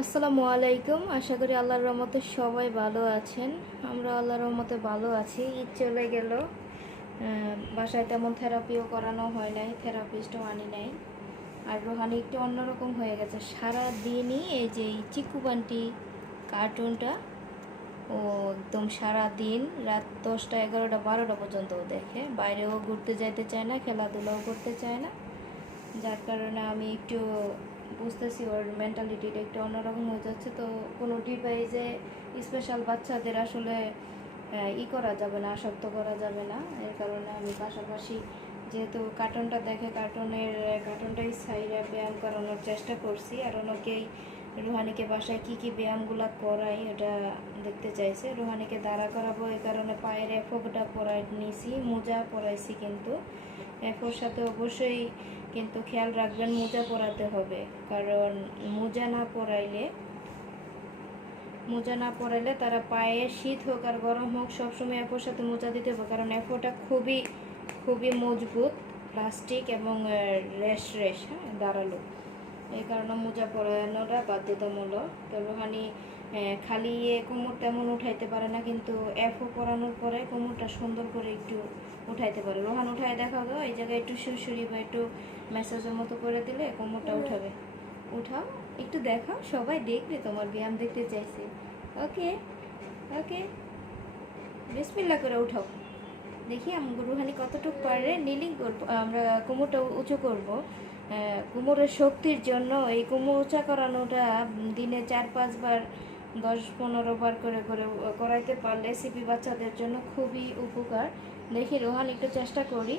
আসসালামু আলাইকুম। আশা করি আল্লাহর রহমতে সবাই ভালো আছেন। আমরা আল্লাহর রহমতে ভালো আছি। ঈদ চলে গেল, বাসায় তেমন থেরাপিও করানো হয় নাই, থেরাপিস্টও আনি নাই। আর রোহানি একটু অন্যরকম হয়ে গেছে। সারা দিনই এই যে এই চিকু বান্টি কার্টুনটা ও একদম সারা দিন রাত 10টা 11টা 12টা পর্যন্ত ও দেখে। বাইরেও ঘুরতে যাইতে চায় না, খেলাধুলাও করতে চায় না। যার কারণে আমি একটু বুঝতেছি ওর মেন্টালিটিটা একটু অন্যরকম হয়ে যাচ্ছে। তো কোনো ডিভাইসে স্পেশাল বাচ্চাদের আসলে করা যাবে না, আসক্ত করা যাবে না। এর কারণে আমি পাশাপাশি যেহেতু কার্টুনটা দেখে কার্টুনটাই সাইডে ব্যায়াম করানোর চেষ্টা করছি। আর অনেকেই রুহানিকে বাসায় কী কী ব্যায়ামগুলো করাই ওটা দেখতে চাইছে। রুহানিকে দাঁড়া করাবো, এই কারণে পায়ের এফোটা পরাই নিয়েছি, মোজা পরাইছি। কিন্তু এফোর সাথে অবশ্যই কিন্তু খেয়াল রাখবেন মোজা পরাতে হবে, কারণ মোজা না পরাইলে তারা পায়ে শীত হোক আর গরম হোক সবসময় এফোর সাথে মোজা দিতে হবে, কারণ এফোটা খুবই খুবই মজবুত প্লাস্টিক এবং হ্যাঁ দাঁড়ালো। এই কারণে মোজা পরানোটা বাধ্যতামূলক। তো রুহানি খালি কোমর তেমন উঠাইতে পারে না, কিন্তু এফও পরানোর পরে কোমরটা সুন্দর করে একটু উঠাইতে পারে। রোহান উঠায় দেখাও তো, এই জায়গায় একটু সুরসুরি বা একটু ম্যাসাজের মতো করে দিলে কোমরটা উঠাবে। উঠাও, একটু দেখাও, সবাই দেখবে, তোমার ব্যায়াম দেখতে চাইছে। ওকে ওকে, বিসমিল্লাহ করে উঠাও। দেখি রুহানি কতটুকু পারে। নিলিং করবো আমরা, কোমরটা উঁচু করব। কোমরের শক্তির জন্য এই কোমর উঁচা করানোটা দিনে 4-5 বার 10-15 বার করে করে করাইতে পারলে সিপি বাচ্চাদের জন্য খুবই উপকার। দেখি রোহান একটু চেষ্টা করি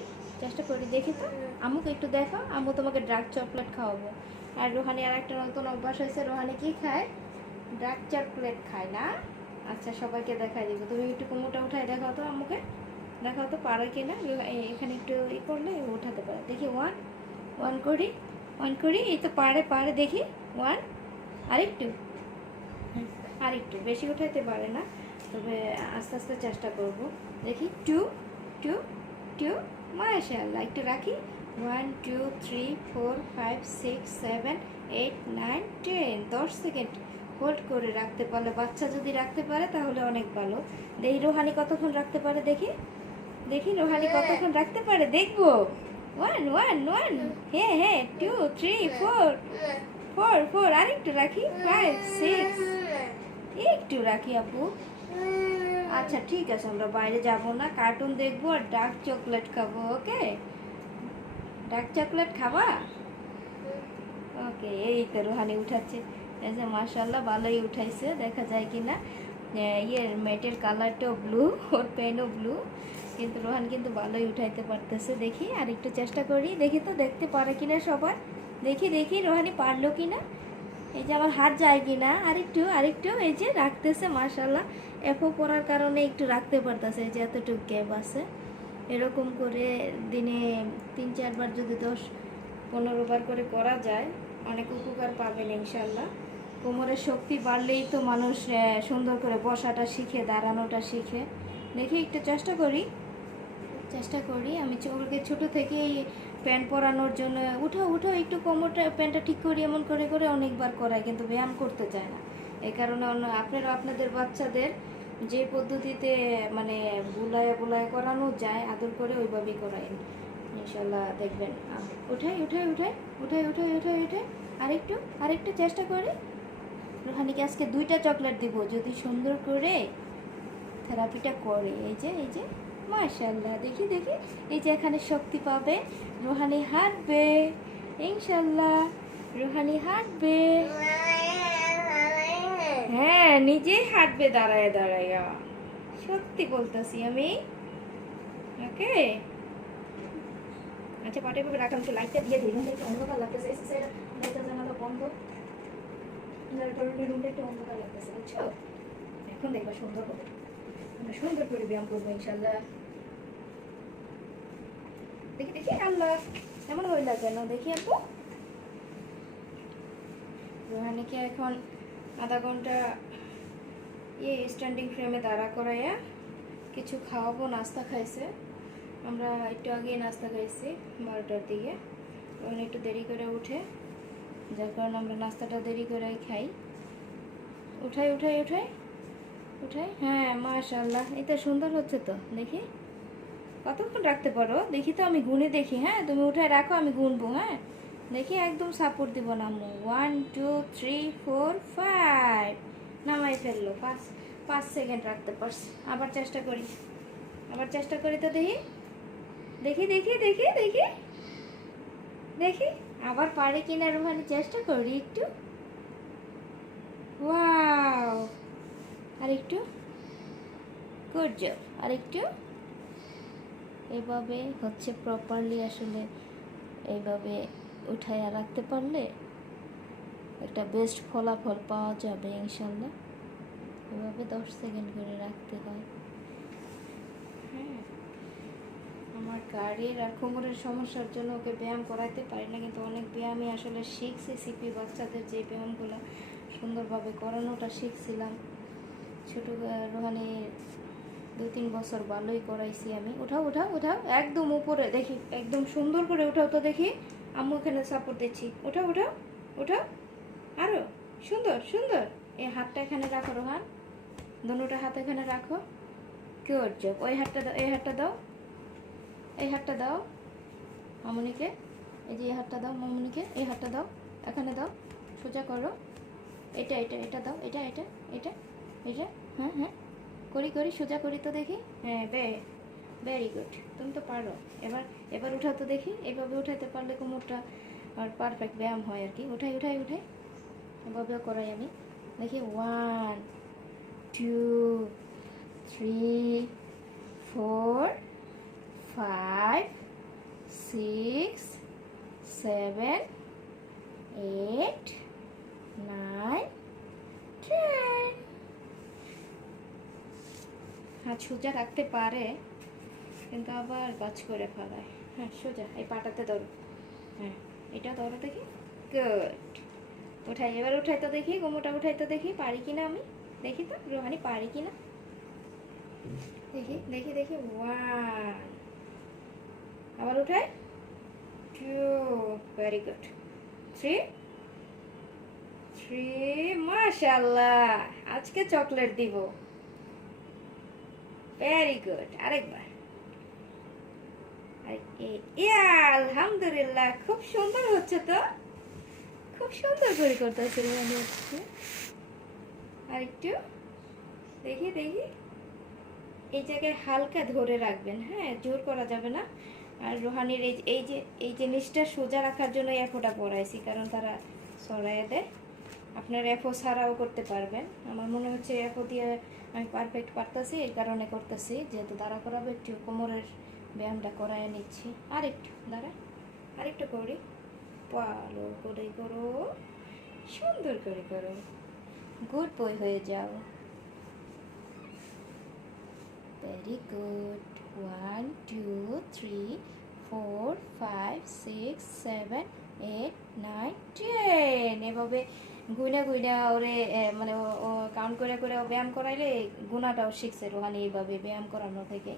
দেখি তো। আম্মুকে একটু দেখো, আম্মু তোমাকে ডার্ক চকলেট খাওয়াবো। আর রোহানি আর একটা নতুন অভ্যাস হয়েছে, রোহানি কি খায়? ডার্ক চকলেট খায় না। আচ্ছা, সবাইকে দেখাই দিব। তুমি একটু কোমরটা উঠায় দেখাও তো আম্মুকে, দেখাও তো পারে কি না। এখানে একটু করলে উঠাতে পারে। দেখি ওয়ান ওয়ান করি। এই তো পারে দেখি। ওয়ান, আরেকটু আরেকটু বেশি উঠাইতে পারে না, তবে আস্তে আস্তে চেষ্টা করব। দেখি টু টু টু, মাশাআল্লাহ। একটু রাখি। 1 2 3 4 5 6 7 8 9 10, 10 সেকেন্ড হোল্ড করে রাখতে পারলে, বাচ্চা যদি রাখতে পারে তাহলে অনেক ভালো। দেখি রোহানি কতক্ষণ রাখতে পারে, দেখি রোহানি কতক্ষণ রাখতে পারে, দেখবো। ওয়ান, হ্যাঁ 2 3 4 আরেকটু রাখি। 5 6, একটু রাখি আপু। আচ্ছা ঠিক আছে, আমরা বাইরে যাব না, কার্টুন দেখবো আর ডার্ক চকলেট খাবো। ওকে, ডার্ক চকলেট খাবা? ওকে, এই তো রুহানি উঠাচ্ছে। এই যে মাশাআল্লাহ ভালোই উঠাইছে, দেখা যায় কি না। ইয়ের মেটের কালারটাও ব্লু, ওর পেনও ব্লু, কিন্তু রোহান কিন্তু ভালোই উঠাইতে পারতেছে। দেখি আর একটু চেষ্টা করি, দেখি তো দেখতে পারে কিনা সবার। দেখি রোহানি পারলো কিনা। এই যে আমার হাত যায় কিনা। আরেকটু এই যে রাখতেছে মাশাআল্লাহ। এফও পড়ার কারণে একটু রাখতে পারতেছে, এই যে এতটুকু গ্যাপ আছে। এরকম করে দিনে 3-4 বার যদি 10-15 বার করে করা যায়, অনেক উপকার পাবেন ইনশাল্লাহ। কোমরের শক্তি বাড়লেই তো মানুষ সুন্দর করে বসাটা শিখে, দাঁড়ানোটা শিখে। দেখি একটু চেষ্টা করি। আমি ওকে ছোটো থেকেই প্যান্ট পরানোর জন্য উঠাও একটু কোমরটা, প্যান্টটা ঠিক করি, এমন করে করে অনেকবার করাই, কিন্তু ব্যায়াম করতে চায় না। এই কারণে আপনারা আপনাদের বাচ্চাদের যে পদ্ধতিতে মানে বুলায় করানো যায়, আদর করে ওইভাবেই করাই ইনশাল্লাহ, দেখবেন। উঠাই। আরেকটু চেষ্টা করি। রোহানিকে আজকে 2টা চকলেট দিব যদি সুন্দর করে থেরাপিটা করে। এই যে মাশাআল্লাহ, দেখি এই যে এখানে শক্তি পাবে। রোহানি হাঁটবে ইনশাল্লাহ, রোহানি হাঁটবে। হ্যাঁ, নিজেই হাঁটবে দাঁড়ায়। সত্যি বলতেছি আমি। ওকে, আচ্ছা পাটে ভাবে রাখলাম, তো লাইটটা দিয়ে দিই, রুমটা একটু অন্ধকার লাগতেছে। লাইটটা জানালা বন্ধ, যার কারণে রুমটা একটু অন্ধকার লাগতেছে, বুঝছো? এখন দেখবা সুন্দর হবে, আমরা সুন্দর করে ব্যায়াম করবো ইনশাল্লাহ। দেখি আল্লাহ, এমন হইলা কেন? দেখি আপু, রোহানিকে এখন আধা ঘন্টা স্ট্যান্ডিং ফ্রেমে দাঁড়া করাইয়া কিছু খাওয়াবো। নাস্তা খাইছে, আমরা একটু আগে নাস্তা খাইছি 12টার দিকে। তখন একটু দেরি করে উঠে, যার কারণে আমরা নাস্তাটা দেরি করে খাই। উঠাই উঠাই উঠাই উঠাই, হ্যাঁ মাশাআল্লাহ, এটা সুন্দর হচ্ছে তো। দেখি কতক্ষণ রাখতে পারো দেখি তো, আমি গুনে দেখি। হ্যাঁ তুমি উঠায় রাখো, আমি গুনবো। হ্যাঁ দেখি, একদম সাপোর্ট দিব না আম্মু। 1 2 3 4 5, নামাই ফেললো। 5 সেকেন্ড রাখতে পারছি। আবার চেষ্টা করি, আবার চেষ্টা করি তো দেখি, দেখি দেখি দেখি দেখি দেখি আবার পারে কিনা রুহানি, চেষ্টা করি একটু। ওয়াও, আর একটু, গুড জব, আর একটু। এভাবে হচ্ছে প্রপারলি, আসলে এইভাবে উঠাইয়া রাখতে পারলে একটা বেস্ট ফলাফল পাওয়া যাবে ইনশাল্লাহ। এভাবে 10 সেকেন্ড করে রাখতে হয়। হ্যাঁ, আমার গাড়ির আর কোমরের সমস্যার জন্য ওকে ব্যায়াম করাইতে পারি না, কিন্তু অনেক ব্যায়ামই আসলে শিখছি। সিপি বাচ্চাদের যে ব্যায়ামগুলো সুন্দরভাবে করানোটা শিখছিলাম ছোটো রোহানি 2-3 বছর ভালোই করাইছি আমি। উঠাও উঠাও উঠাও, একদম উপরে দেখি, একদম সুন্দর করে উঠাও তো দেখি। আম্মু এখানে সাপোর্ট দিচ্ছি। উঠাও উঠাও উঠাও, আরো সুন্দর সুন্দর। এই হাতটা এখানে রাখো রোহান, দুটোটা হাত এখানে রাখো। Good job. ওই হাতটা দাও, এই হাতটা দাও, এই হাতটা দাও মামুনিকে। এই যে এই হাতটা দাও মামুনিকে, এই হাতটা দাও, এখানে দাও, সোজা করো। এটা এটা এটা দাও, এটা এটা এটা এটা, হ্যাঁ হ্যাঁ করি করি, সোজা করি তো দেখি। হ্যাঁ ভেরি গুড, তুমি তো পারো। এবার এবার উঠাও তো দেখি। এভাবে উঠাইতে পারলে কোমরটা আর পারফেক্ট ব্যায়াম হয় আর কি। উঠাই উঠাই উঠাই, এভাবেও করাই আমি দেখি। 1 2 3 4 5 6 7 8 9 10। হাত সোজা রাখতে পারে কিন্তু আবার বাজ করে ফেলায়। হ্যাঁ সোজা, এই পাটাতে ধরো। হ্যাঁ এটা ধরো দেখি। গুড, উঠাই। এবার উঠাই তো দেখি, কোমরটা উঠাই তো দেখি, পারি কিনা আমি। দেখি তো রোহানি পারি কিনা, দেখি দেখি দেখি। 1, আবার উঠাই। 2, ভেরি গুড। 3 মাশাআল্লাহ, আজকে চকলেট দিব। ভেরি গুড, আরেকবার। আলহামদুলিল্লাহ, খুব সুন্দর হচ্ছে তো, খুব সুন্দর করে করতেছে রোহানি হচ্ছে। আর একটু দেখি দেখি, এই জায়গায় হালকা ধরে রাখবেন। হ্যাঁ জোর করা যাবে না। আর রোহানির এই জিনিসটা সোজা রাখার জন্য এফোটা পরাইছি, কারণ তারা সরাইয়া দেয়। আপনার এফও ছাড়াও করতে পারবেন। আমার মনে হচ্ছে এফও দিয়ে আমি পারফেক্ট পারতেছি, এই কারণে করতেছি। যেহেতু দাঁড়া করাবো, একটু কোমরের ব্যায়ামটা করাই নিচ্ছি। আর একটু দাঁড়া, আর একটু করি, ভালো করে করো, সুন্দর করে করো, গুড বয় হয়ে যাও। Very good. 1 2 3 4 5 6 7 8 9 10। এভাবে গুইনা গুইনা ওরে মানে ও কাউন্ট করে করে ব্যায়াম করাইলে গুণাটাও শিখছে রোহানি। এইভাবে ব্যায়াম করানো থেকে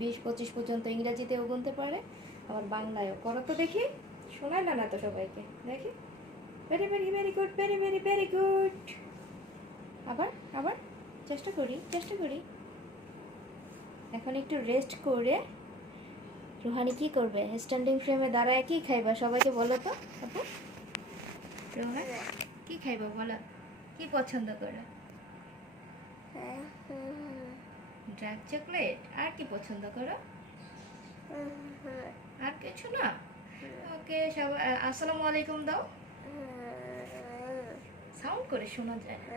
20-25 পর্যন্ত ইংরেজিতেও গুনতে পারে, আবার বাংলায়ও। করো তো দেখি, শোনায় না তো সবাইকে। দেখি, very very very good, very very very good. আবার আবার চেষ্টা করি, চেষ্টা করি। এখন একটু রেস্ট করে রোহানি কি করবে? স্ট্যান্ডিং ফ্রেমে দাঁড়ায় কি খাইবা সবাইকে বলো তো আপু। রোহান কি খাইবা বলো, কি পছন্দ করো? Dark chocolate. আর কি পছন্দ করো? আর কিছু না? ওকে, সবাই আসসালামু আলাইকুম দাও। সাউন্ড করে শোনা যায় না।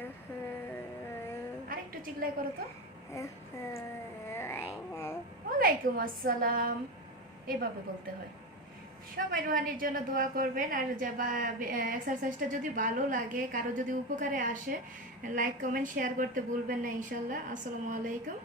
আরেকটু চিল্লাই করো তো। ওয়ালাইকুম আসসালাম, এভাবে বলতে হয়। সবাই রোহানির জন্য দোয়া করবেন। আর এক্সারসাইজটা যদি ভালো লাগে, কারো যদি উপকারে আসে, লাইক কমেন্ট শেয়ার করতে ভুলবেন না ইনশাল্লাহ। আসসালামু আলাইকুম।